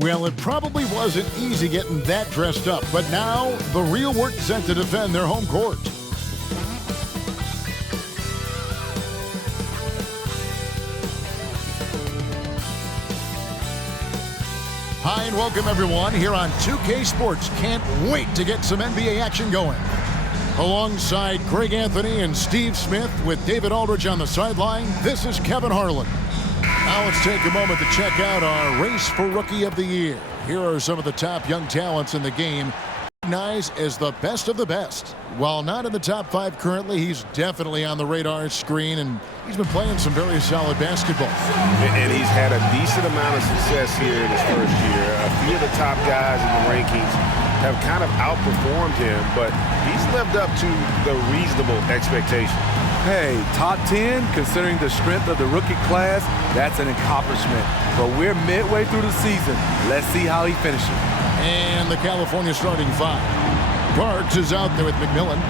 Well, it probably wasn't easy getting that dressed up, but now the real work is set to defend their home court. Hi and welcome everyone here on 2K Sports. Can't wait to get some NBA action going. Alongside Greg Anthony and Steve Smith with David Aldridge on the sideline, this is Kevin Harlan. Now let's take a moment to check out our race for Rookie of the Year. Here are some of the top young talents in the game, recognized as the best of the best. While not in the top 5 currently, he's definitely on the radar screen, and he's been playing some very solid basketball. And he's had a decent amount of success here in his first year. A few of the top guys in the rankings have kind of outperformed him, but he's lived up to the reasonable expectation. Hey, top 10, considering the strength of the rookie class, that's an accomplishment. But we're midway through the season. Let's see how he finishes. And the California starting 5. Parks is out there with McMillan.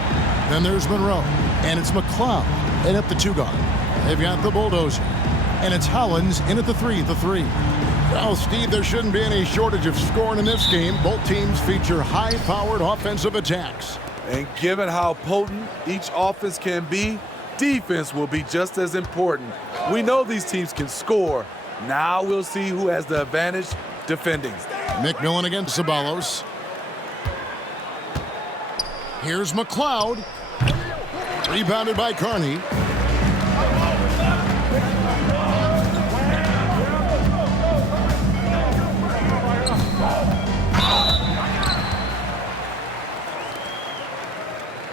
Then there's Monroe. And it's McLeod in at the 2 guard. They've got the bulldozer. And it's Hollins in at the 3. Well, Steve, there shouldn't be any shortage of scoring in this game. Both teams feature high-powered offensive attacks. And given how potent each offense can be, defense will be just as important. We know these teams can score. Now we'll see who has the advantage defending. McMillan against Ceballos. Here's McLeod. Rebounded by Carney.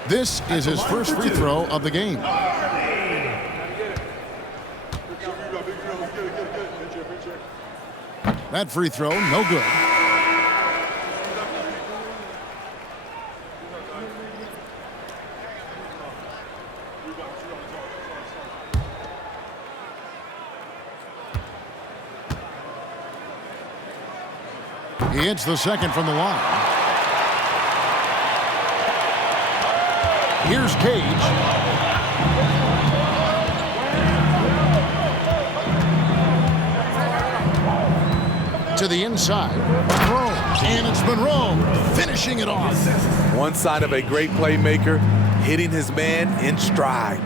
This is his first free throw of the game. That free throw, no good. He hits the second from the line. Here's Cage. To the inside. Monroe. And it's Monroe finishing it off. One sign of a great playmaker, hitting his man in stride.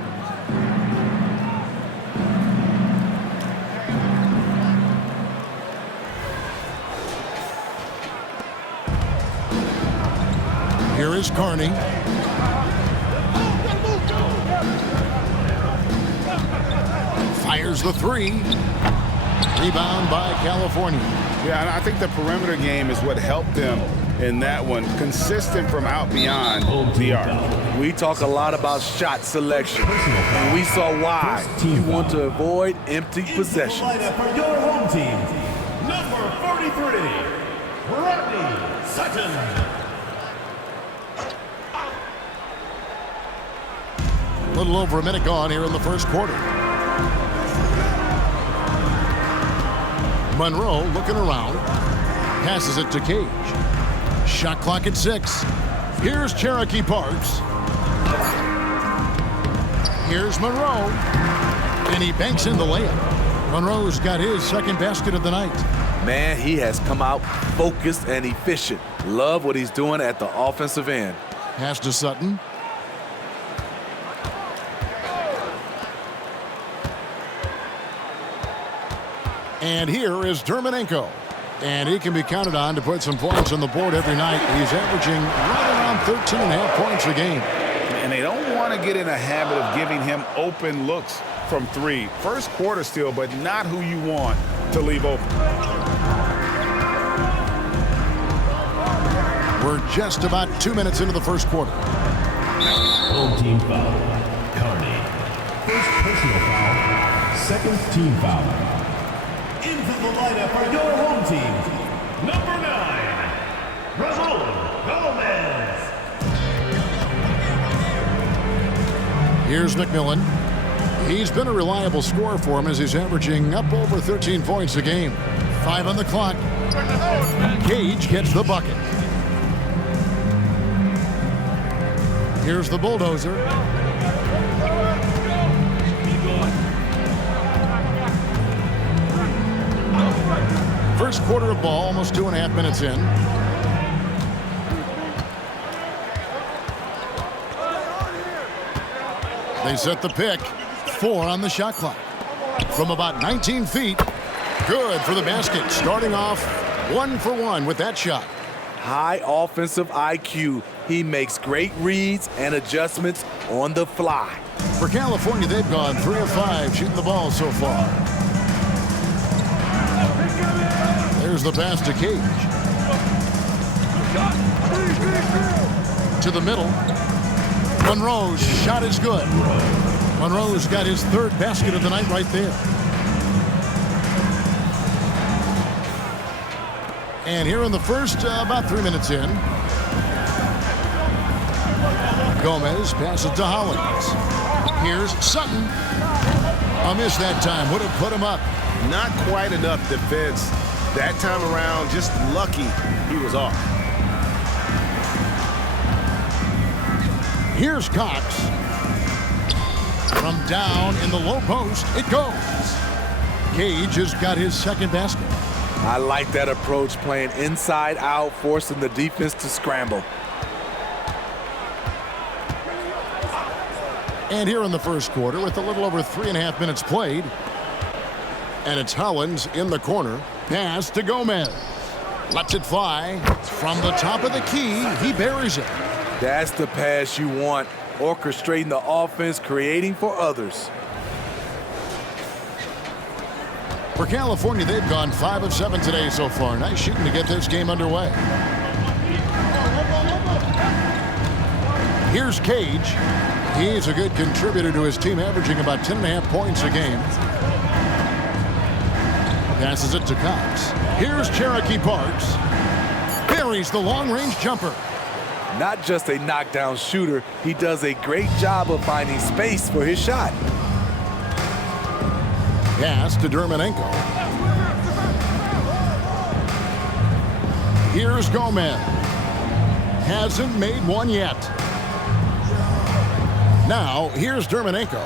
Here is Carney. Fires the 3. Rebound by California. Yeah, and I think the perimeter game is what helped them in that one. Consistent from out beyond the arc. We talk a lot about shot selection, and we saw why. You want to avoid empty possessions. For your home team, number 43, Rodney Sutton. A little over a minute gone here in the first quarter. Monroe looking around. Passes it to Cage. Shot clock at 6. Here's Cherokee Parks. Here's Monroe. And he banks in the layup. Monroe's got his second basket of the night. Man, he has come out focused and efficient. Love what he's doing at the offensive end. Pass to Sutton. And here is Dermanenko. And he can be counted on to put some points on the board every night. He's averaging right around 13.5 points a game. And they don't want to get in a habit of giving him open looks from 3. First quarter still, but not who you want to leave open. We're just about 2 minutes into the first quarter. Home team foul. Carney. First personal foul. Second team foul. Into the lineup for your home team, number 9, Raul Gomez. Here's McMillan. He's been a reliable scorer for him as he's averaging up over 13 points a game. 5 on the clock. Cage gets the bucket. Here's the bulldozer. First quarter of ball, almost 2.5 minutes in. They set the pick. 4 on the shot clock. From about 19 feet. Good for the basket. Starting off 1 for 1 with that shot. High offensive IQ. He makes great reads and adjustments on the fly. For California, they've gone 3 of 5 shooting the ball so far. There's the pass to Cage. To the middle. Monroe's shot is good. Monroe's got his 3rd basket of the night right there. And here in the first, about 3 minutes in, Gomez passes to Hollins. Here's Sutton. A miss that time. Would have put him up. Not quite enough defense that time around. Just lucky he was off. Here's Cox. From down in the low post, it goes. Cage has got his 2nd basket. I like that approach, playing inside out, forcing the defense to scramble. And here in the first quarter, with a little over 3.5 minutes played, and it's Hollins in the corner. Pass to Gomez. Lets it fly. From the top of the key, he buries it. That's the pass you want. Orchestrating the offense, creating for others. For California, they've gone 5 of 7 today so far. Nice shooting to get this game underway. Here's Cage. He's a good contributor to his team, averaging about 10.5 points a game. Passes it to Cox. Here's Cherokee Parks. Buries the long-range jumper. Not just a knockdown shooter, he does a great job of finding space for his shot. Pass to Dermanenko. Here's Gomez. Hasn't made one yet. Now, here's Dermanenko.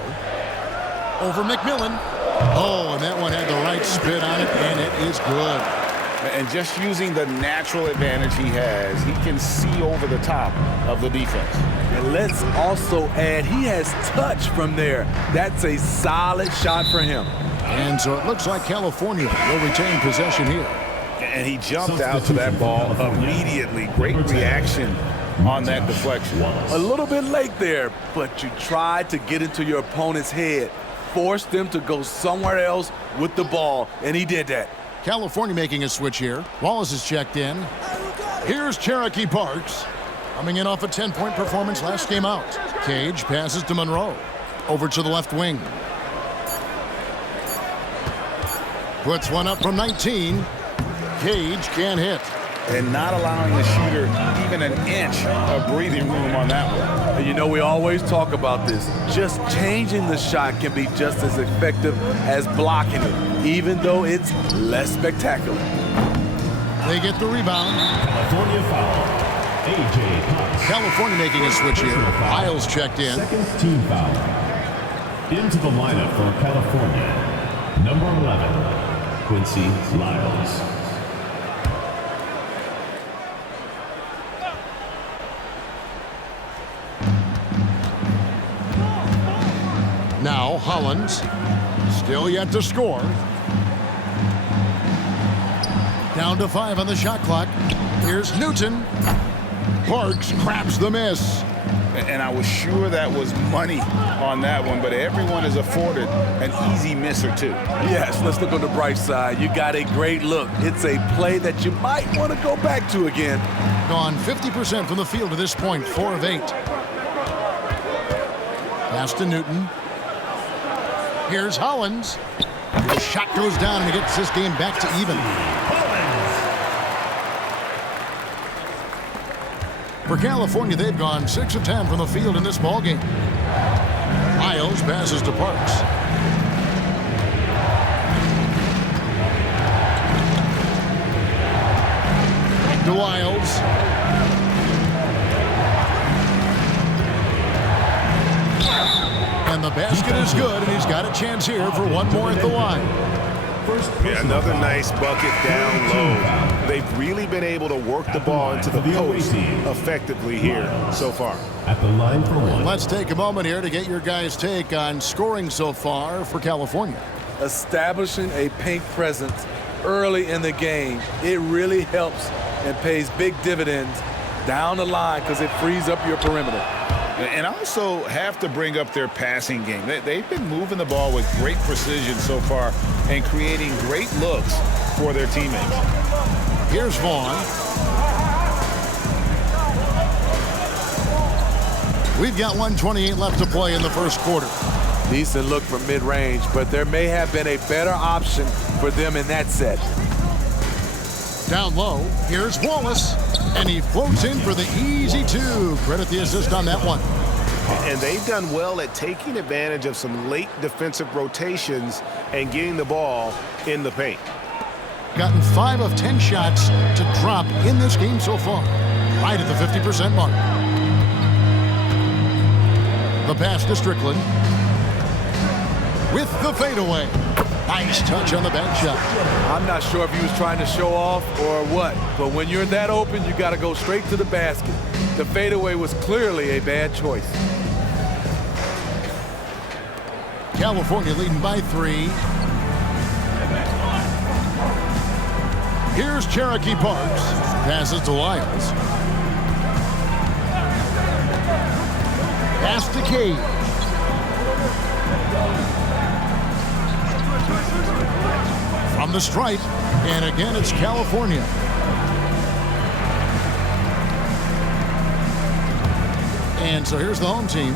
Over McMillan. Oh, and that one had the right spin on it, and it is good. And just using the natural advantage he has, he can see over the top of the defense. And let's also add, he has touch from there. That's a solid shot for him. And so it looks like California will retain possession here. And he jumped out to that ball immediately. Great reaction on that deflection. A little bit late there, but you tried to get into your opponent's head. Force them to go somewhere else with the ball, and he did that. California making a switch here. Wallace is checked in. Here's Cherokee Parks. Coming in off a 10-point performance last game out. Cage passes to Monroe. Over to the left wing. Puts one up from 19. Cage can't hit. And not allowing the shooter even an inch of breathing room on that one. You know, we always talk about this. Just changing the shot can be just as effective as blocking it, even though it's less spectacular. They get the rebound. California foul. A.J. Cox. California making a switch here. Isles checked in. 2nd team foul. Into the lineup for California, number 11, Quincy Lyles. Now Hollins, still yet to score. Down to 5 on the shot clock. Here's Newton. Parks craps the miss. And I was sure that was money on that one, but everyone is afforded an easy miss or two. Yes, let's look on the bright side. You got a great look. It's a play that you might want to go back to again. Gone 50% from the field to this point, 4 of 8. Pass to Newton. Here's Hollins. The shot goes down and he gets this game back to even. For California, they've gone 6 of 10 from the field in this ballgame. Isles passes to Parks. To Isles. And the basket is good, and he's got a chance here for one more at the line. first Yeah, another nice bucket down low. They've really been able to work the ball into the post effectively here so far. At the line for one. Let's take a moment here to get your guys' take on scoring so far for California. Establishing a paint presence early in the game, it really helps and pays big dividends down the line because it frees up your perimeter. And also have to bring up their passing game. They've been moving the ball with great precision so far and creating great looks for their teammates. Here's Vaughn. We've got 1:28 left to play in the first quarter. Decent look from mid-range, but there may have been a better option for them in that set. Down low, here's Wallace, and he floats in for the easy two. Credit the assist on that one. And they've done well at taking advantage of some late defensive rotations and getting the ball in the paint. Gotten 5 of 10 shots to drop in this game so far, right at the 50% mark. The pass to Strickland with the fadeaway. Nice touch on the back shot. I'm not sure if he was trying to show off or what, but when you're that open, you got to go straight to the basket. The fadeaway was clearly a bad choice. California leading by 3. Here's Cherokee Parks. Passes to Lyles. Pass to Cade. From the stripe, and again it's California. And so here's the home team.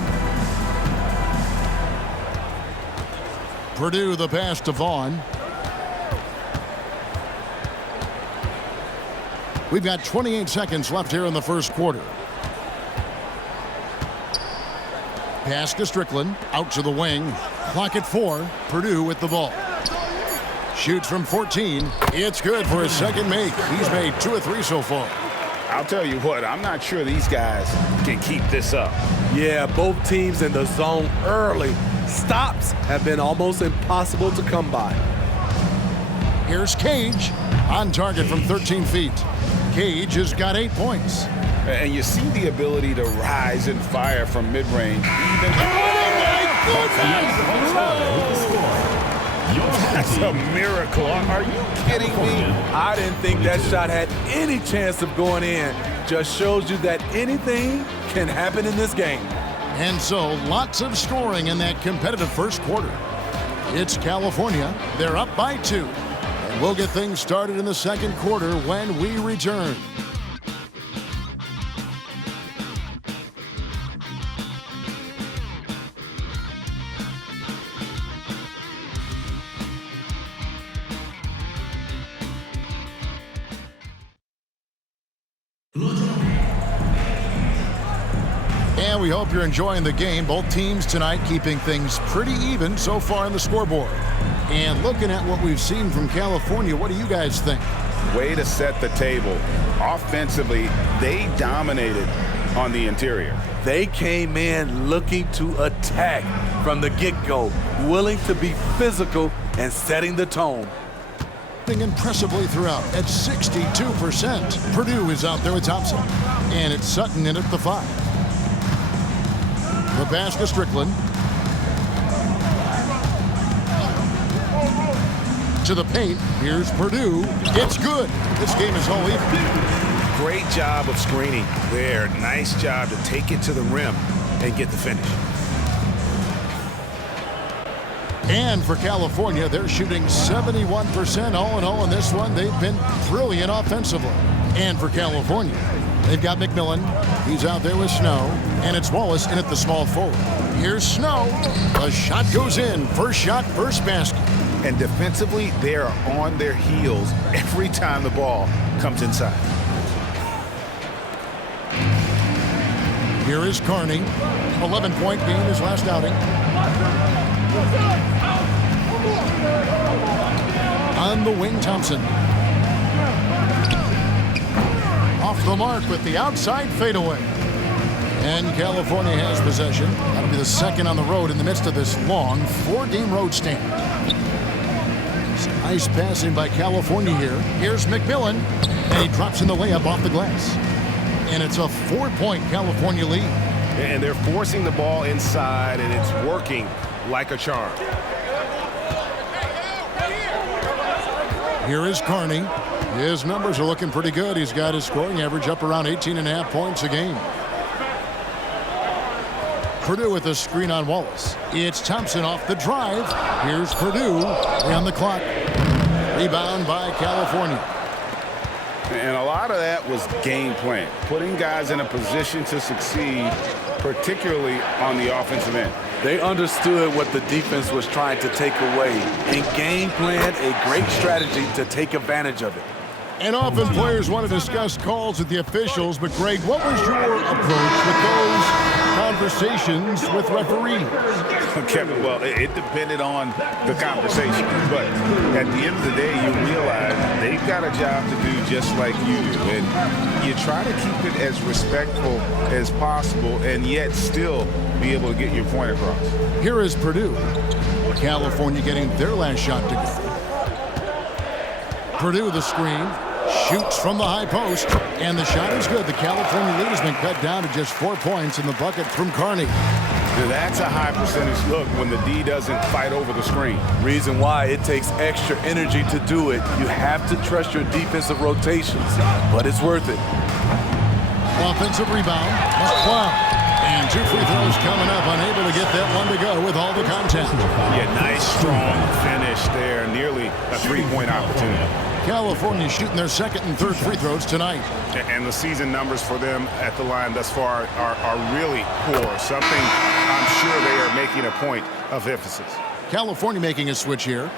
Purdue the pass to Vaughn. We've got 28 seconds left here in the first quarter. Pass to Strickland, out to the wing. Clock at 4, Purdue with the ball. Shoots from 14. It's good for his second make. He's made 2 of 3 so far. I'll tell you what, I'm not sure these guys can keep this up. Yeah, both teams in the zone early. Stops have been almost impossible to come by. Here's Cage on target from 13 feet. Cage has got 8 points. And you see the ability to rise and fire from mid-range. That's a miracle. Are you kidding me? I didn't think that shot had any chance of going in. Just shows you that anything can happen in this game. And so lots of scoring in that competitive first quarter. It's California. They're up by 2. And we'll get things started in the second quarter when we return. And we hope you're enjoying the game. Both teams tonight keeping things pretty even so far on the scoreboard. And looking at what we've seen from California, what do you guys think? Way to set the table. Offensively, they dominated on the interior. They came in looking to attack from the get-go, willing to be physical and setting the tone. Impressively throughout at 62%. Purdue is out there with Thompson. And it's Sutton in at the 5. The pass to Strickland. To the paint. Here's Purdue. It's good. This game is all even. Great job of screening there. Nice job to take it to the rim and get the finish. And for California, they're shooting 71% all in all in this one. They've been brilliant offensively. And for California, they've got McMillan. He's out there with Snow. And it's Wallace in at the small forward. Here's Snow. The shot goes in. First shot, first basket. And defensively, they are on their heels every time the ball comes inside. Here is Carney. 11-point game his last outing. On the wing, Thompson. Off the mark with the outside fadeaway. And California has possession. That'll be the second on the road in the midst of this long 4-game road stand. Nice passing by California here. Here's McMillan, and he drops in the layup off the glass. And it's a 4-point California lead. And they're forcing the ball inside, and it's working like a charm. Here is Carney. His numbers are looking pretty good. He's got his scoring average up around 18.5 points a game. Purdue with a screen on Wallace. It's Thompson off the drive. Here's Purdue on the clock. Rebound by California. And a lot of that was game plan, putting guys in a position to succeed, particularly on the offensive end. They understood what the defense was trying to take away and game planned a great strategy to take advantage of it. And often players want to discuss calls with the officials, but Greg, what was your approach with those conversations with referees? Kevin, well, it depended on the conversation. But at the end of the day, you realize they've got a job to do just like you do. And you try to keep it as respectful as possible and yet still be able to get your point across. Here is Purdue. California getting their last shot to go. Purdue the screen. Shoots from the high post, and the shot is good. The California lead has been cut down to just 4 points in the bucket from Carney. That's a high percentage look when the D doesn't fight over the screen. Reason why it takes extra energy to do it. You have to trust your defensive rotations, but it's worth it. Offensive rebound. McCloud. And 2 free throws coming up. Unable to get that one to go with all the contact. Yeah, nice, strong finish there. Nearly a 3-point opportunity. California shooting their second and third free throws tonight. And the season numbers for them at the line thus far are really poor. Something I'm sure they are making a point of emphasis. California making a switch here.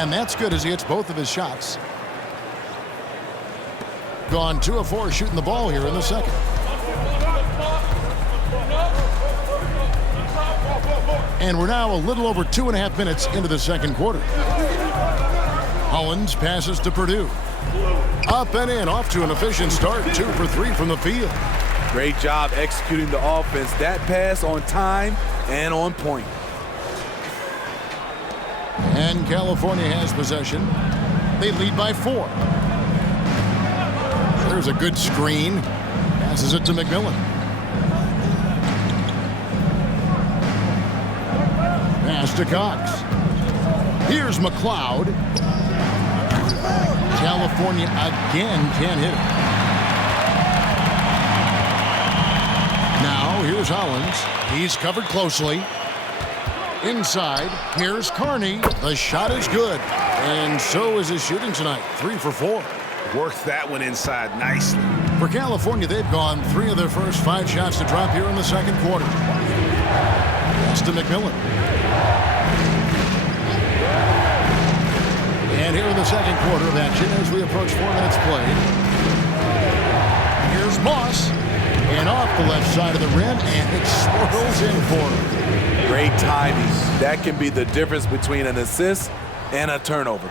And that's good as he hits both of his shots. Gone 2 of 4 shooting the ball here in the second. And we're now a little over 2.5 minutes into the second quarter. Hollins passes to Purdue. Up and in, off to an efficient start. 2 for 3 from the field. Great job executing the offense. That pass on time and on point. And California has possession. They lead by 4. There's a good screen. Passes it to McMillan. Pass to Cox. Here's McLeod. California again can't hit it. Now here's Hollins. He's covered closely. Inside, here's Carney. The shot is good. And so is his shooting tonight. 3 for 4. Worked that one inside nicely. For California, they've gone 3 of their first 5 shots to drop here in the second quarter. Pass to McMillan. And here in the second quarter of action as we approach 4 minutes played. Here's Moss. And off the left side of the rim, and it swirls in for him. Great timing. That can be the difference between an assist and a turnover.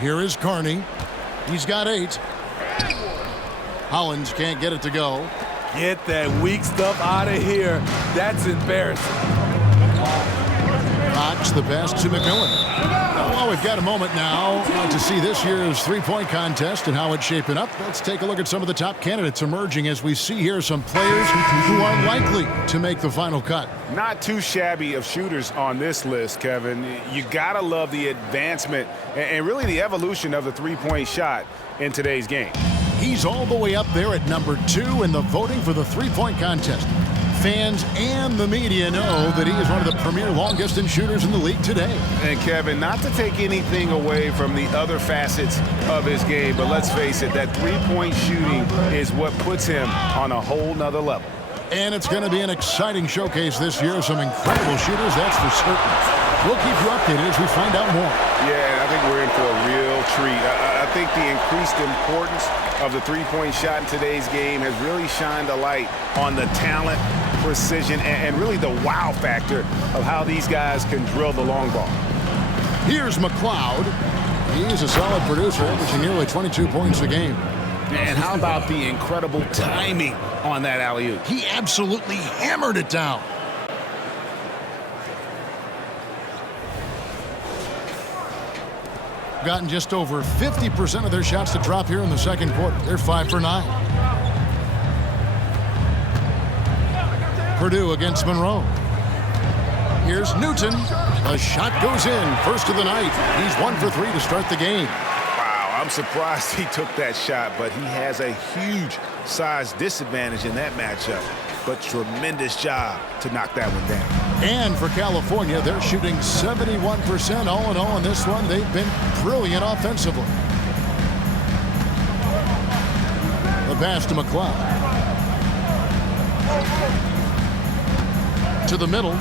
Here is Carney. He's got 8. Hollins can't get it to go. Get that weak stuff out of here. That's embarrassing. Cox the pass to McMillan. Well, we've got a moment now to see this year's 3-point contest and how it's shaping up. Let's take a look at some of the top candidates emerging as we see here some players who are likely to make the final cut. Not too shabby of shooters on this list, Kevin. You gotta love the advancement and really the evolution of the 3-point shot in today's game. He's all the way up there at number 2 in the voting for the 3-point contest. Fans and the media know that he is one of the premier long-distance shooters in the league today. And Kevin, not to take anything away from the other facets of his game, but let's face it, that 3-point shooting is what puts him on a whole nother level. And it's going to be an exciting showcase this year of some incredible shooters, that's for certain. We'll keep you updated as we find out more. Yeah, I think we're in for a real treat. I think the increased importance of the 3-point shot in today's game has really shined a light on the talent, precision, and really the wow factor of how these guys can drill the long ball. Here's McLeod. He's a solid producer, averaging nearly 22 points a game. And how about the incredible timing on that alley-oop? He absolutely hammered it down. Gotten just over 50% of their shots to drop here in the second quarter. They're 5 for 9. Purdue against Monroe. Here's Newton. The shot goes in. First of the night. He's 1 for 3 to start the game. Wow, I'm surprised he took that shot, but he has a huge size disadvantage in that matchup. But tremendous job to knock that one down. And for California, they're shooting 71% all in all in this one. They've been brilliant offensively. The pass to McLeod. To the middle.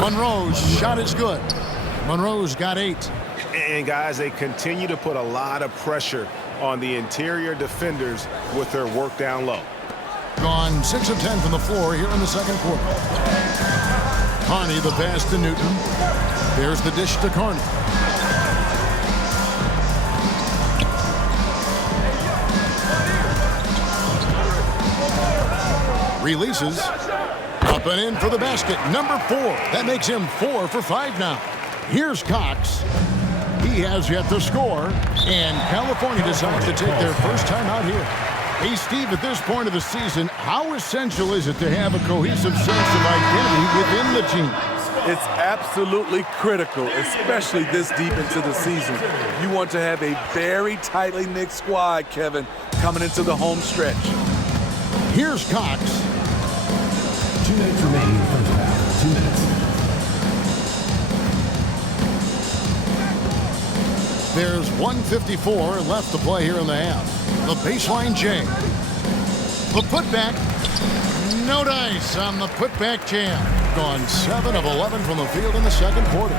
Monroe's shot is good. Monroe's got 8. And guys, they continue to put a lot of pressure on the interior defenders with their work down low. Gone 6 of 10 from the floor here in the second quarter. Carney, the pass to Newton. There's the dish to Carney. Releases. Up and in for the basket. Number 4. That makes him 4 for 5 now. Here's Cox. He has yet to score. And California decides to take their first time out here. Hey, Steve, at this point of the season, how essential is it to have a cohesive sense of identity within the team? It's absolutely critical, especially this deep into the season. You want to have a very tightly knit squad, Kevin, coming into the home stretch. Here's Cox. 2 minutes remaining in the first half. 2 minutes. There's 1:54 left to play here in the half. The baseline J. The putback. No dice on the putback jam. Gone 7 of 11 from the field in the second quarter.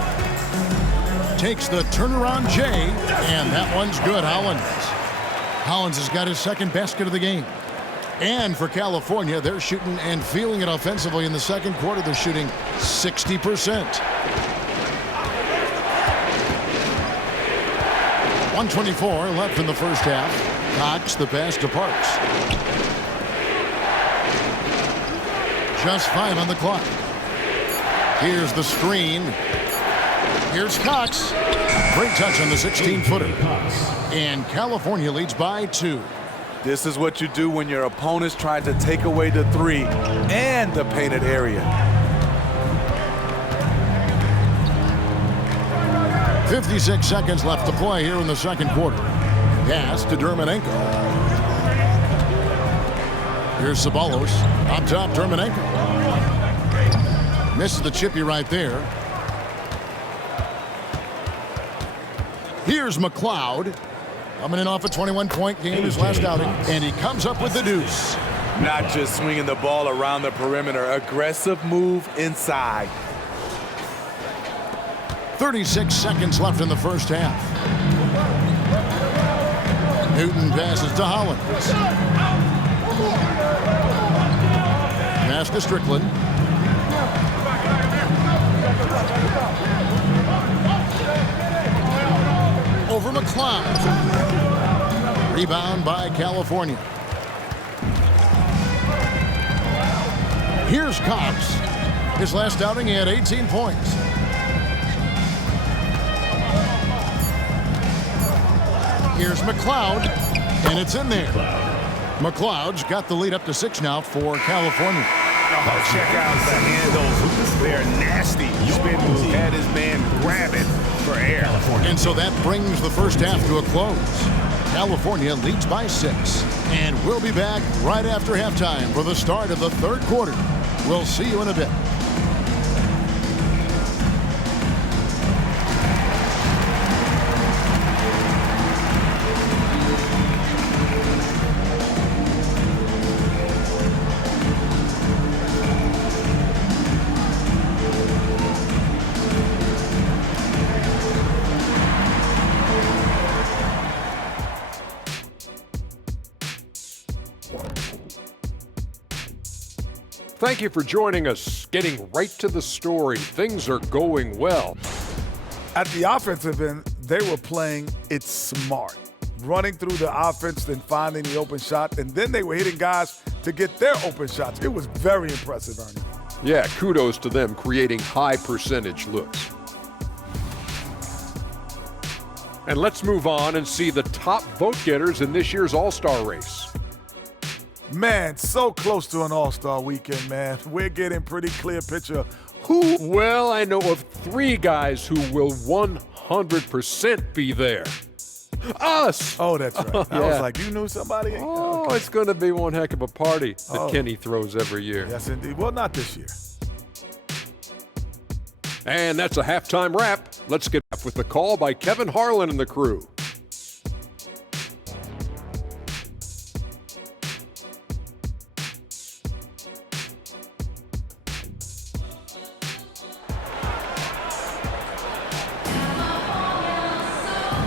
Takes the turnaround J, and that one's good. Hollins has got his second basket of the game. And for California, they're shooting and feeling it offensively in the second quarter. They're shooting 60%. 1:24 left in the first half. Cox, the pass to Parks. Just 5 on the clock. Here's the screen. Here's Cox. Great touch on the 16-footer. And California leads by 2. This is what you do when your opponent's trying to take away the 3 and the painted area. 56 seconds left to play here in the second quarter. Pass to Dermonenko. Here's Ceballos. Up top, Dermonenko. Misses the chippy right there. Here's McLeod. Coming in off a 21-point game his last outing. And he comes up with the deuce. Not just swinging the ball around the perimeter. Aggressive move inside. 36 seconds left in the first half. Newton passes to Hollins. Pass to Strickland. Over McLeod. Rebound by California. Here's Cox. His last outing, he had 18 points. Here's McLeod, and it's in there. McLeod's got the lead up to 6 now for California. Oh, check out the handles. They're nasty. Spin move had his man grab it for air. And so that brings the first half to a close. California leads by 6. And we'll be back right after halftime for the start of the third quarter. We'll see you in a bit. Thank you for joining us. Getting right to the story. Things are going well. At the offensive end, they were playing it smart, running through the offense, then finding the open shot, and then they were hitting guys to get their open shots. It was very impressive, Ernie. Yeah, kudos to them creating high percentage looks. And let's move on and see the top vote getters in this year's All-Star race. Man, so close to an All-Star weekend, man. We're getting pretty clear picture who. Well, I know of 3 guys who will 100% be there. Us! Oh, that's right. Yeah. I was like, you knew somebody? Oh, Okay. it's going to be one heck of a party that Kenny throws every year. Yes, indeed. Well, not this year. And that's a halftime wrap. Let's get off with the call by Kevin Harlan and the crew.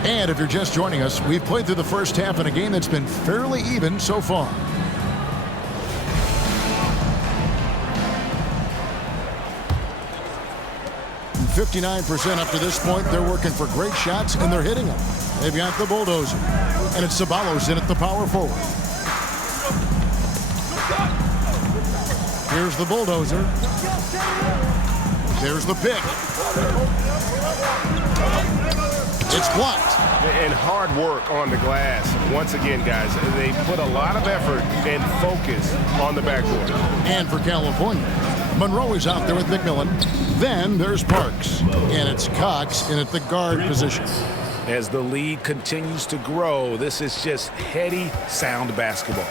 And if you're just joining us, we've played through the first half in a game that's been fairly even so far. And 59% up to this point. They're working for great shots, and they're hitting them. They've got the bulldozer. And it's Ceballos in at the power forward. Here's the bulldozer. There's the pick. It's blocked. And hard work on the glass. Once again, guys, they put a lot of effort and focus on the backboard. And for California, Monroe is out there with McMillan. Then there's Parks. And it's Cox in at the guard position. As the lead continues to grow, this is just heady, sound basketball.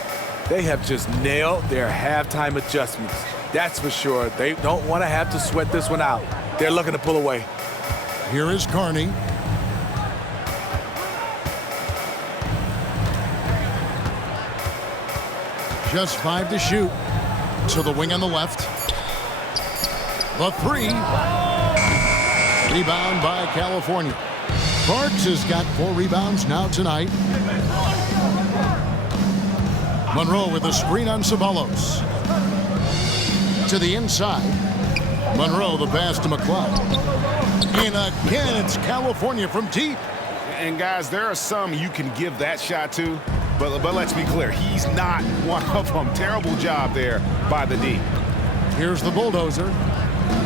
They have just nailed their halftime adjustments. That's for sure. They don't want to have to sweat this one out. They're looking to pull away. Here is Carney. Just 5 to shoot. To the wing on the left. The 3. Rebound by California. Parks has got 4 rebounds now tonight. Monroe with a screen on Ceballos. To the inside. Monroe the pass to McCloud. And again, it's California from deep. And guys, there are some you can give that shot to, but let's be clear, he's not one of them. Terrible job there by the D. Here's the bulldozer.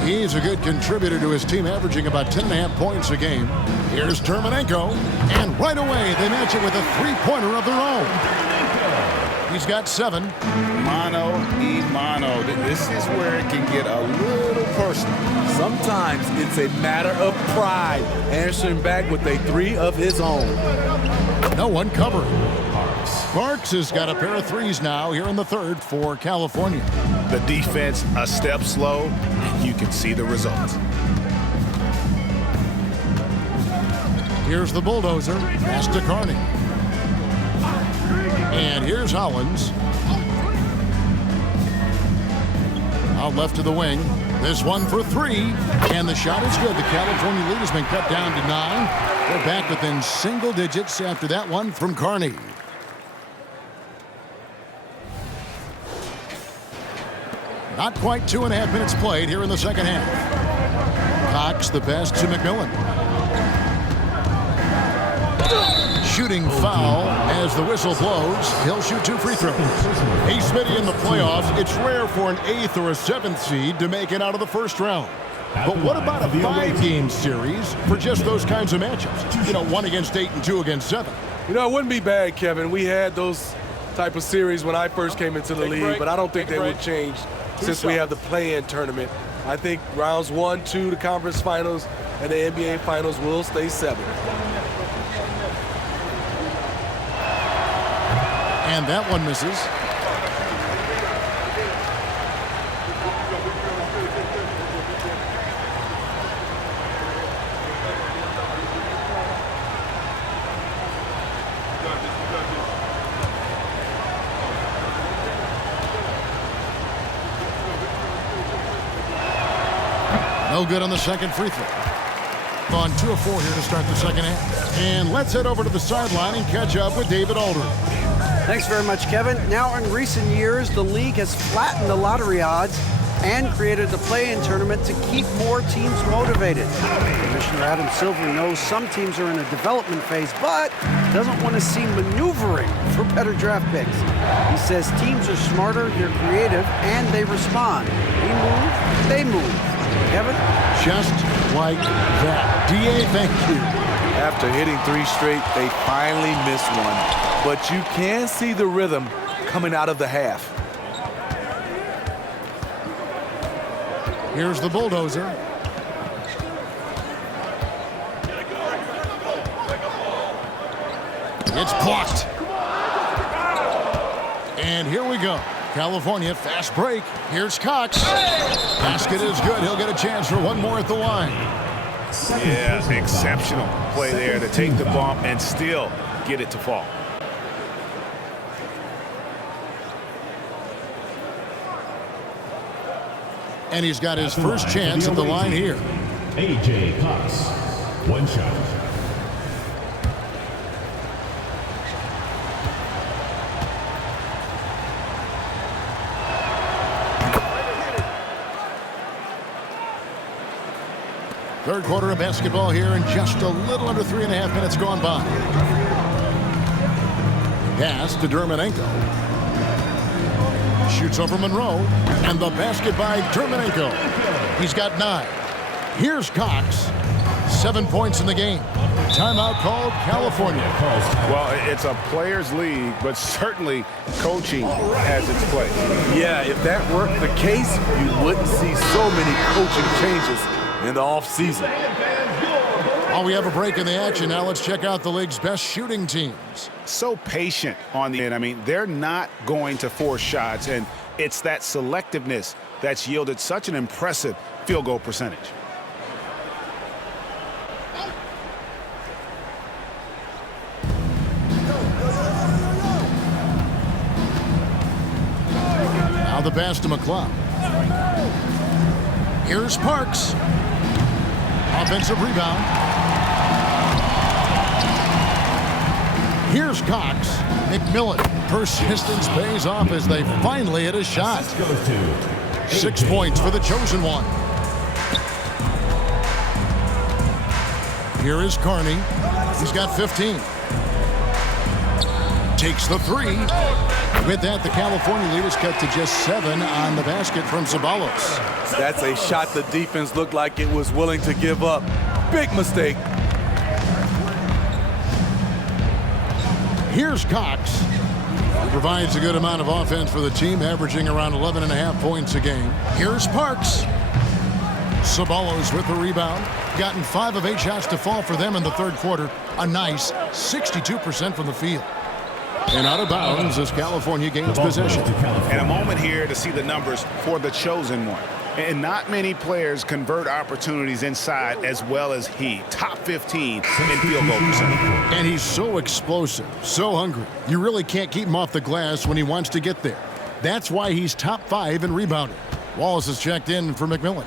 He's a good contributor to his team, averaging about 10.5 points a game. Here's Terminenko, and right away they match it with a 3-pointer of their own. He's got 7. Mano y mano. This is where it can get a little personal. Sometimes it's a matter of pride, answering back with a 3 of his own. No one covering. Parks has got a pair of 3s now here in the third for California. The defense a step slow, and you can see the results. Here's the bulldozer. Pass to Carney. And here's Hollins. Out left to the wing. This one for 3. And the shot is good. The California lead has been cut down to 9. They're back within single digits after that one from Carney. Not quite 2.5 minutes played here in the second half. Cox the pass to McMillan. Shooting foul as the whistle blows. He'll shoot 2 free throws. Hey, Smitty, in the playoffs, it's rare for an 8th or a 7th seed to make it out of the first round. But what about a 5-game series for just those kinds of matchups? You know, 1 against 8 and 2 against 7. You know, it wouldn't be bad, Kevin. We had those type of series when I first came into the league, but I don't think they would change since we have the play-in tournament. I think rounds 1, 2, the conference finals, and the NBA finals will stay 7. And that one misses. No good on the second free throw. On 2 of 4 here to start the second half. And let's head over to the sideline and catch up with David Aldridge. Thanks very much, Kevin. Now, in recent years, the league has flattened the lottery odds and created the play-in tournament to keep more teams motivated. Commissioner Adam Silver knows some teams are in a development phase, but doesn't want to see maneuvering for better draft picks. He says teams are smarter, they're creative, and they respond. We move, they move. Kevin? Just like that. D.A., thank you. After hitting 3 straight, they finally missed one. But you can see the rhythm coming out of the half. Here's the bulldozer. It's blocked. And here we go. California, fast break. Here's Cox. Basket is good. He'll get a chance for one more at the line. Yeah, exceptional play there to take the bump and still get it to fall. And he's got his first chance at the line here. A.J. Cox, 1 shot. Third quarter of basketball here, and just a little under 3.5 minutes gone by. Pass to Dermanenko. Shoots over Monroe, and the basket by Dermanenko. He's got 9. Here's Cox. 7 points in the game. Timeout called California. Well, it's a players' league, but certainly coaching has its place. Yeah, if that weren't the case, you wouldn't see so many coaching changes in the offseason. While we have a break in the action, now let's check out the league's best shooting teams. So patient on the end. I mean, they're not going to force shots, and it's that selectiveness that's yielded such an impressive field goal percentage. Now the pass to McCloud. Here's Parks. Offensive rebound. Here's Cox. McMillan. Persistence pays off as they finally hit a shot. 6 points for the chosen one. Here is Carney. He's got 15. Takes the 3. With that, the California lead is cut to just 7 on the basket from Ceballos. That's a shot the defense looked like it was willing to give up. Big mistake. Here's Cox. He provides a good amount of offense for the team, averaging around 11.5 points a game. Here's Parks. Ceballos with the rebound. Gotten 5 of 8 shots to fall for them in the third quarter. A nice 62% from the field. And out of bounds as California gains possession. And a moment here to see the numbers for the chosen one. And not many players convert opportunities inside as well as he. Top 15 in field goal percentage. And he's so explosive, so hungry. You really can't keep him off the glass when he wants to get there. That's why he's top 5 in rebounding. Wallace has checked in for McMillan.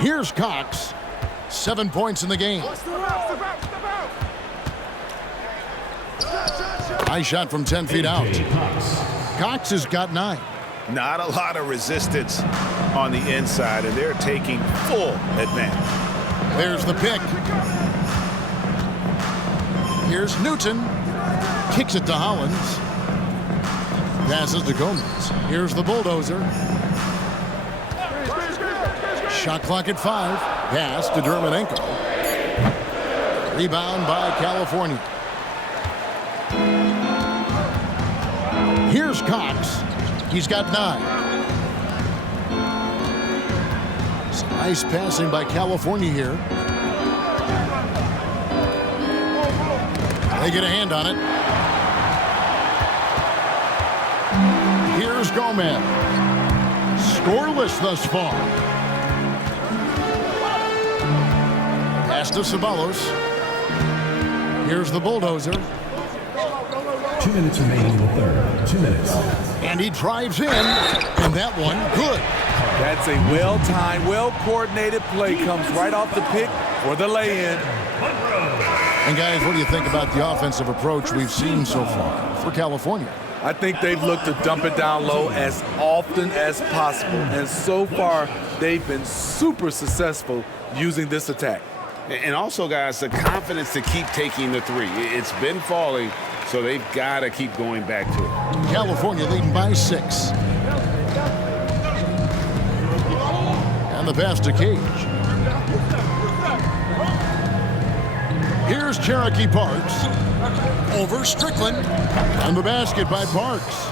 Here's Cox. 7 points in the game. High shot from 10 feet out. Cox has got 9. Not a lot of resistance on the inside, and they're taking full advantage. There's the pick. Here's Newton. Kicks it to Hollins. Passes to Gomez. Here's the bulldozer. Shot clock at 5. Pass to Dermanenko. Rebound by California. Here's Cox. He's got 9. Some nice passing by California here. They get a hand on it. Here's Gomez. Scoreless thus far. Pass to Ceballos. Here's the bulldozer. 2 minutes remaining in the third. 2 minutes. And he drives in, and that one good. That's a well-timed, well-coordinated play. Comes right off the pick for the lay-in. And guys, what do you think about the offensive approach we've seen so far for California? I think they've looked to dump it down low as often as possible. And so far, they've been super successful using this attack. And also, guys, the confidence to keep taking the three. It's been falling, so they've got to keep going back to it. California leading by 6. And the pass to Cage. Here's Cherokee Parks. Over Strickland. And the basket by Parks.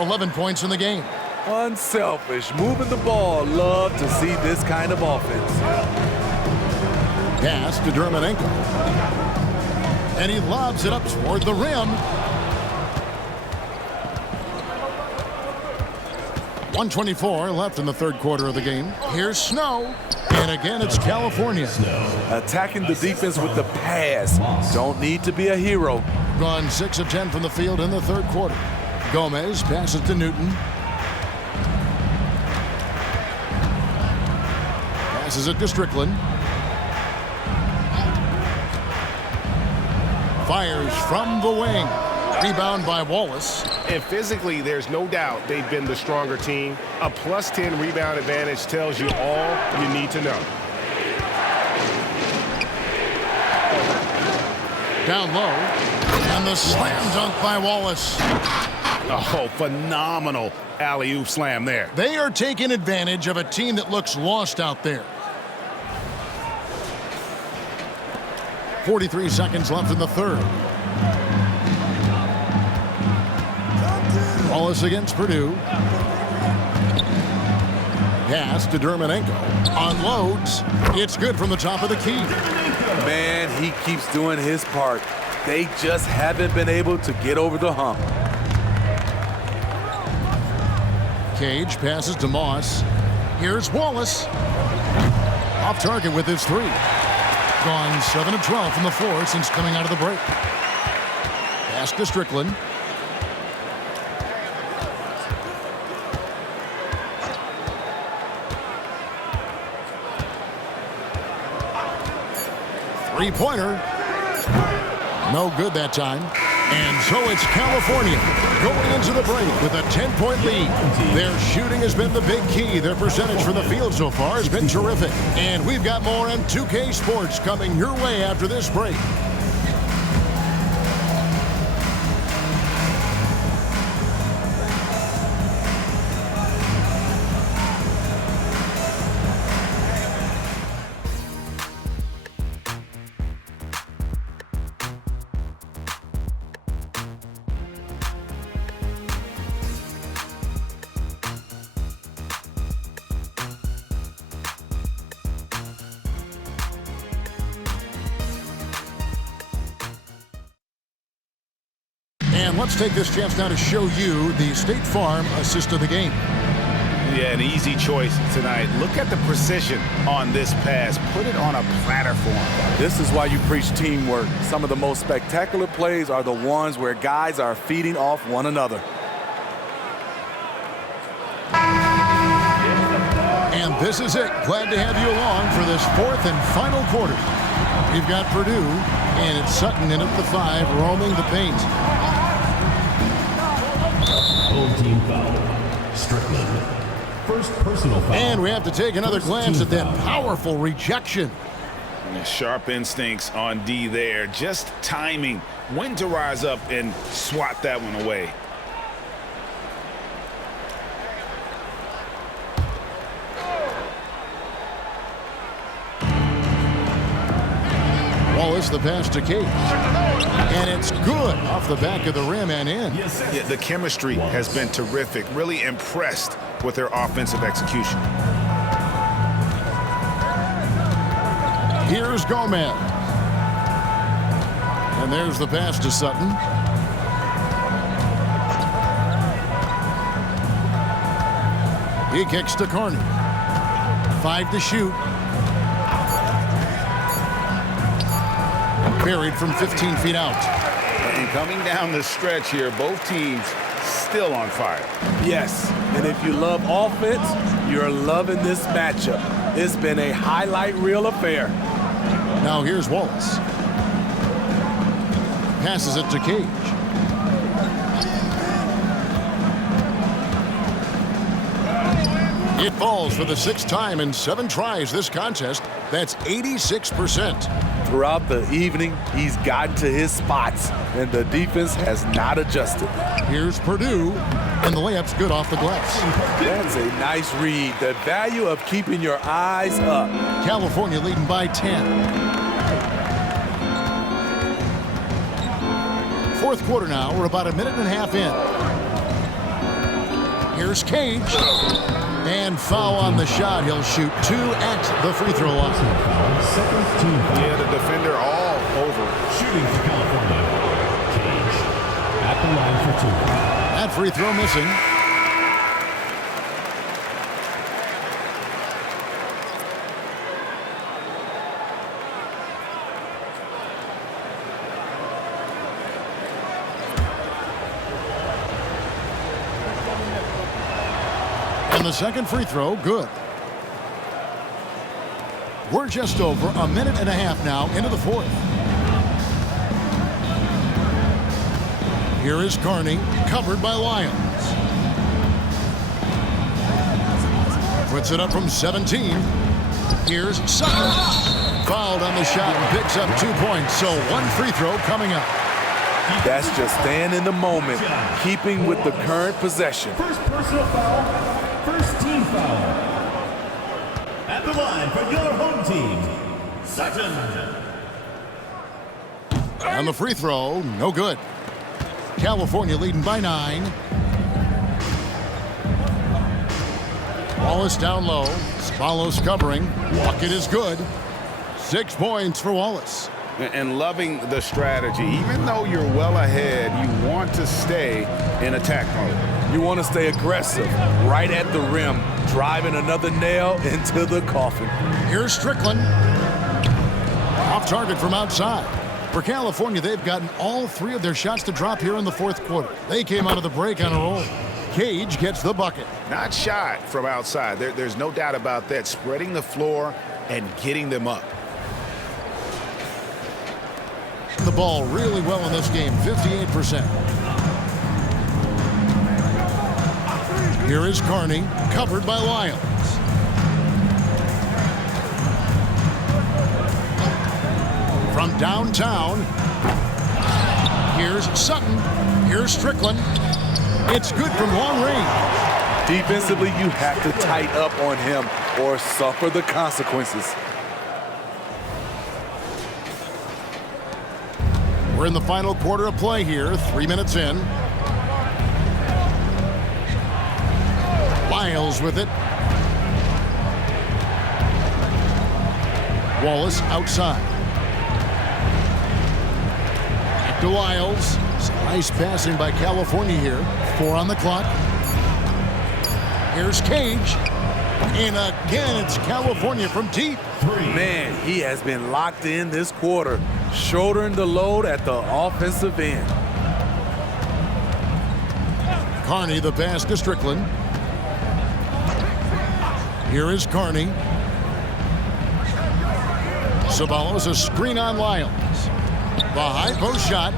11 points in the game. Unselfish, moving the ball. Love to see this kind of offense. Pass to Dermonenko. And he lobs it up toward the rim. 1:24 left in the third quarter of the game. Here's Snow. And again, it's California. Attacking the defense with the pass. Don't need to be a hero. Gone 6 of 10 from the field in the third quarter. Gomez passes to Newton. Passes it to Strickland. Fires from the wing. Rebound by Wallace. And physically, there's no doubt they've been the stronger team. A +10 rebound advantage tells you all you need to know. Down low. And the slam dunk by Wallace. Oh, phenomenal alley-oop slam there. They are taking advantage of a team that looks lost out there. 43 seconds left in the third. Wallace against Purdue. Pass to Dermonenko. Unloads. It's good from the top of the key. Man, he keeps doing his part. They just haven't been able to get over the hump. Cage passes to Moss. Here's Wallace. Off target with his three. Gone 7 of 12 from the floor since coming out of the break. Pass to Strickland. Three-pointer. No good that time. And so it's California going into the break with a 10-point lead. Their shooting has been the big key. Their percentage from the field so far has been terrific. And we've got more M2K Sports coming your way after this break. And let's take this chance now to show you the State Farm assist of the game. Yeah, an easy choice tonight. Look at the precision on this pass. Put it on a platter form. This is why you preach teamwork. Some of the most spectacular plays are the ones where guys are feeding off one another. And this is it. Glad to have you along for this fourth and final quarter. We've got Purdue, and it's Sutton in at the 5, roaming the paint. Full team foul. Strickland. First personal foul. And we have to take another glance at that powerful rejection. Sharp instincts on D there. Just timing when to rise up and swat that one away. Wallace, the pass to Cage. And it's good off the back of the rim and in. Yeah, the chemistry has been terrific. Really impressed with their offensive execution. Here's Gomez. And there's the pass to Sutton. He kicks to Carney. 5 to shoot. Buried from 15 feet out. And coming down the stretch here, both teams still on fire. Yes, and if you love offense, you're loving this matchup. It's been a highlight reel affair. Now here's Wallace. Passes it to Cage. It falls for the 6th time in 7 tries this contest. That's 86%. Throughout the evening, he's gotten to his spots, and the defense has not adjusted. Here's Purdue, and the layup's good off the glass. That's a nice read. The value of keeping your eyes up. California leading by 10. Fourth quarter now. We're about a minute and a half in. Here's Cage. And foul on the shot. He'll shoot 2 at the free throw line. Yeah, the defender all over. Shooting for California. Cage at the line for 2. That free throw missing. And the second free throw, good. We're just over a minute and a half now into the fourth. Here is Carney, covered by Lyons. Puts it up from 17. Here's Sutton. Fouled on the shot and picks up 2 points, so 1 free throw coming up. That's just staying in the moment, keeping with the current possession. First personal foul. First team foul. At the line for your home team, Sutton. And the free throw, no good. California leading by 9. Wallace down low. Spalos covering. Bucket is good. 6 points for Wallace. And loving the strategy. Even though you're well ahead, you want to stay in attack mode. You want to stay aggressive, right at the rim, driving another nail into the coffin. Here's Strickland. Off target from outside. For California, they've gotten all 3 of their shots to drop here in the fourth quarter. They came out of the break on a roll. Cage gets the bucket. Not shot from outside. There's no doubt about that. Spreading the floor and getting them up. The ball really well in this game, 58%. Here is Carney, covered by Lyons. From downtown, here's Sutton. Here's Strickland. It's good from long range. Defensively, you have to tighten up on him or suffer the consequences. We're in the final quarter of play here, 3 minutes in. Lyles with it. Wallace outside. Back to Lyles. Some nice passing by California here. 4 on the clock. Here's Cage. And again, it's California from deep. Man, he has been locked in this quarter, shouldering the load at the offensive end. Carney, the pass to Strickland. Here is Carney. Ceballos, a screen on Lyons. The high post shot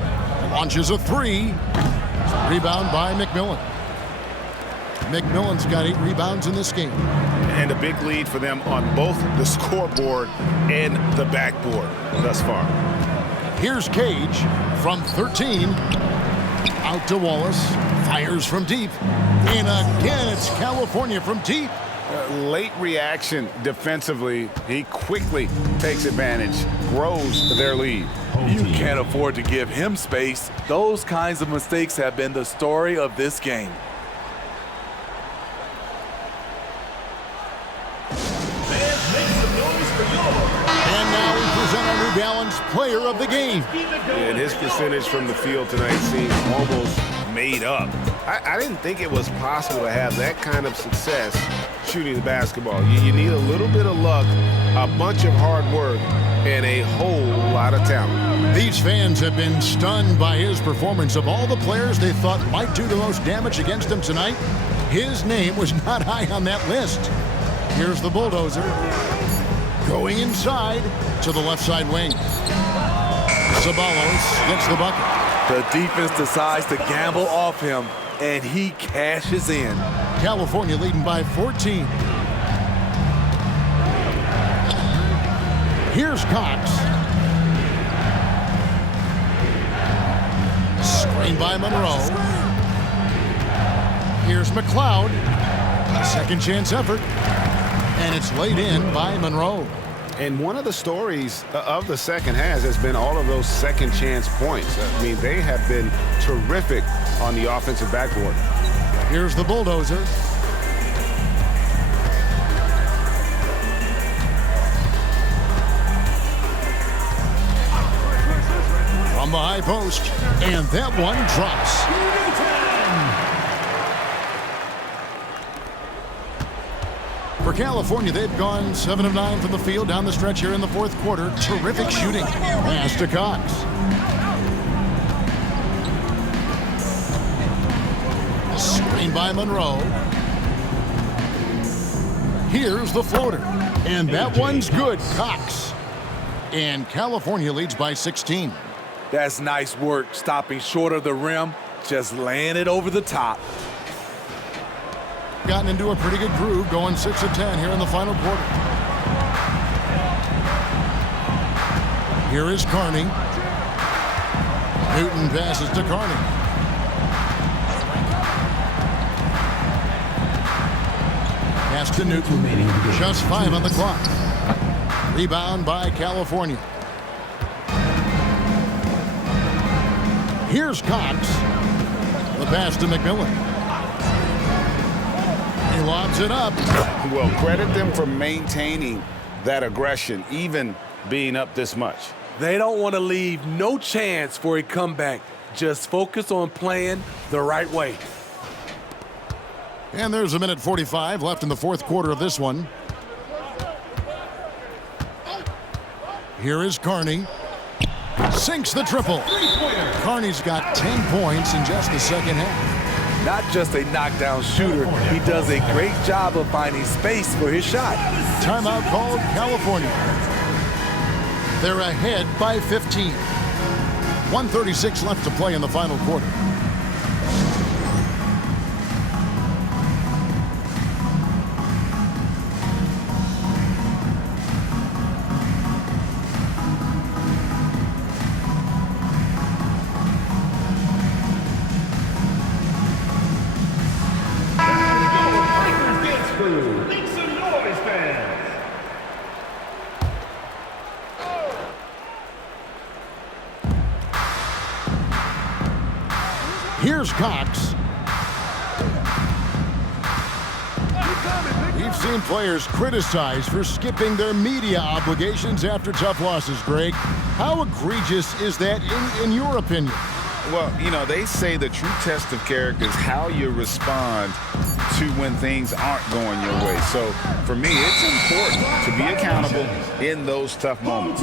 launches a 3. Rebound by McMillan. McMillan's got 8 rebounds in this game. And a big lead for them on both the scoreboard and the backboard thus far. Here's Cage from 13. Out to Wallace. Fires from deep. And again, it's California from deep. Late reaction defensively. He quickly takes advantage, grows their lead. You can't afford to give him space. Those kinds of mistakes have been the story of this game. And now we present our New Balance Player of the Game. And his percentage from the field tonight seems almost made up. I didn't think it was possible to have that kind of success shooting the basketball. You need a little bit of luck, a bunch of hard work, and a whole lot of talent. These fans have been stunned by his performance. Of all the players they thought might do the most damage against him tonight, his name was not high on that list. Here's the bulldozer. Going inside to the left side wing. Ceballos gets the bucket. The defense decides to gamble off him, and he cashes in. California leading by 14. Here's Cox. Screen by Monroe. Here's McLeod. Second chance effort. And it's laid in by Monroe. And one of the stories of the second half has been all of those second chance points. I mean, they have been terrific on the offensive backboard. Here's the bulldozer. From the high post, and that one drops. For California, they've gone 7 of 9 from the field down the stretch here in the fourth quarter. Terrific shooting. Pass to Cox. Screen by Monroe. Here's the floater. And that one's good. Cox. And California leads by 16. That's nice work, stopping short of the rim, just laying it over the top. Gotten into a pretty good groove, going 6 of 10 here in the final quarter. Here is Carney. Newton passes to Carney. Pass to Newton. Just 5 on the clock. Rebound by California. Here's Cox. The pass to McMillan. He lobs it up. Well, credit them for maintaining that aggression, even being up this much. They don't want to leave no chance for a comeback. Just focus on playing the right way. And there's a minute 45 left in the fourth quarter of this one. Here is Carney. Sinks the triple. Carney's got 10 points in just the second half. Not just a knockdown shooter, he does a great job of finding space for his shot. Timeout called California. They're ahead by 15. 1:36 left to play in the final quarter. Here's Cox. We've seen players criticized for skipping their media obligations after tough losses, Greg. How egregious is that in your opinion? Well, you know, they say the true test of character is how you respond to when things aren't going your way. So, for me, it's important to be accountable in those tough moments.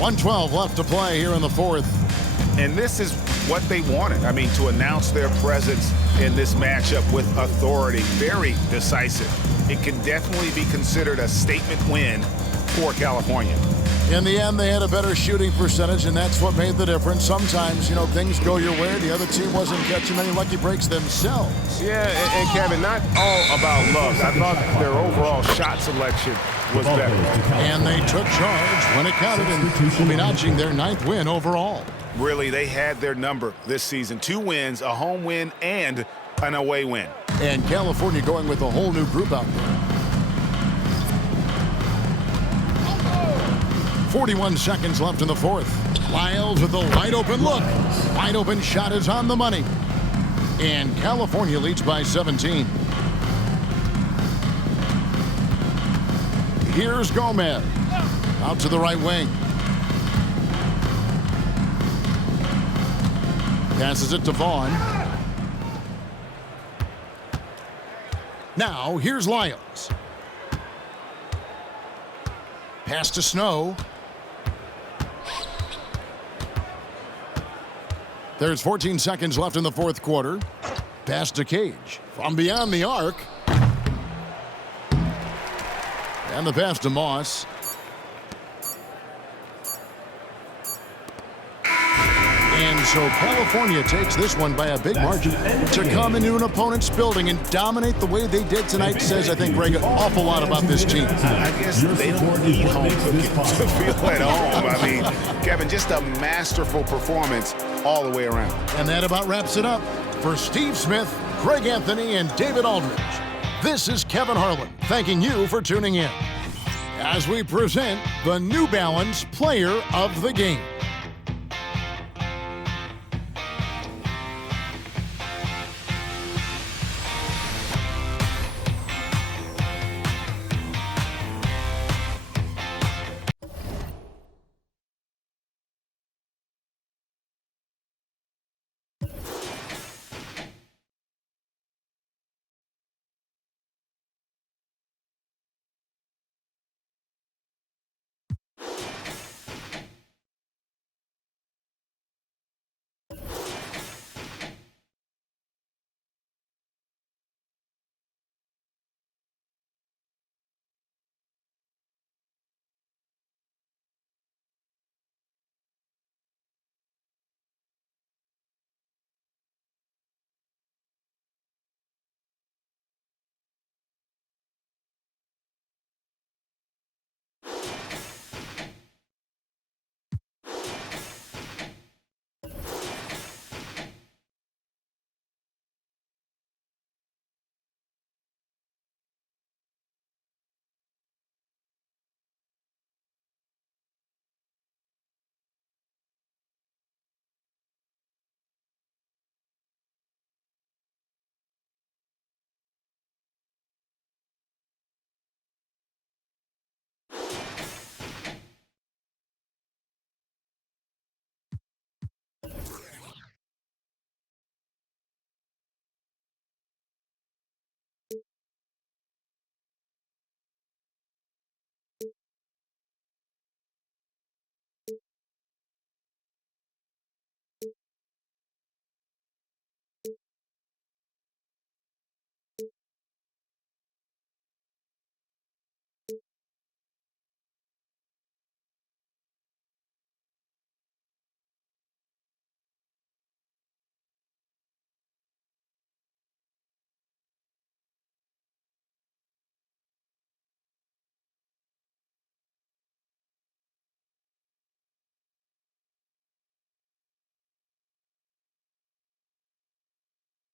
.112 left to play here in the fourth. And this is what they wanted. I mean, to announce their presence in this matchup with authority, very decisive. It can definitely be considered a statement win for California. In the end, they had a better shooting percentage, and that's what made the difference. Sometimes, you know, things go your way. The other team wasn't catching many lucky breaks themselves. Yeah, and Kevin, not all about luck. I thought their overall shot selection was better. And they took charge when it counted, and will be notching their 9th win overall. Really, they had their number this season. 2 wins, a home win, and an away win. And California going with a whole new group out there. 41 seconds left in the fourth. Lyles with a wide open look. Wide open shot is on the money. And California leads by 17. Here's Gomez. Out to the right wing. Passes it to Vaughn. Now, here's Lyles. Pass to Snow. There's 14 seconds left in the fourth quarter. Pass to Cage. From beyond the arc. And the pass to Moss. And so California takes this one by a big margin. To come into an opponent's building and dominate the way they did tonight says, I think, Greg, an awful lot about this team. I guess they don't need home cooking to feel at home. I mean, Kevin, just a masterful performance all the way around. And that about wraps it up. For Steve Smith, Greg Anthony, and David Aldridge, this is Kevin Harlan thanking you for tuning in as we present the New Balance Player of the Game.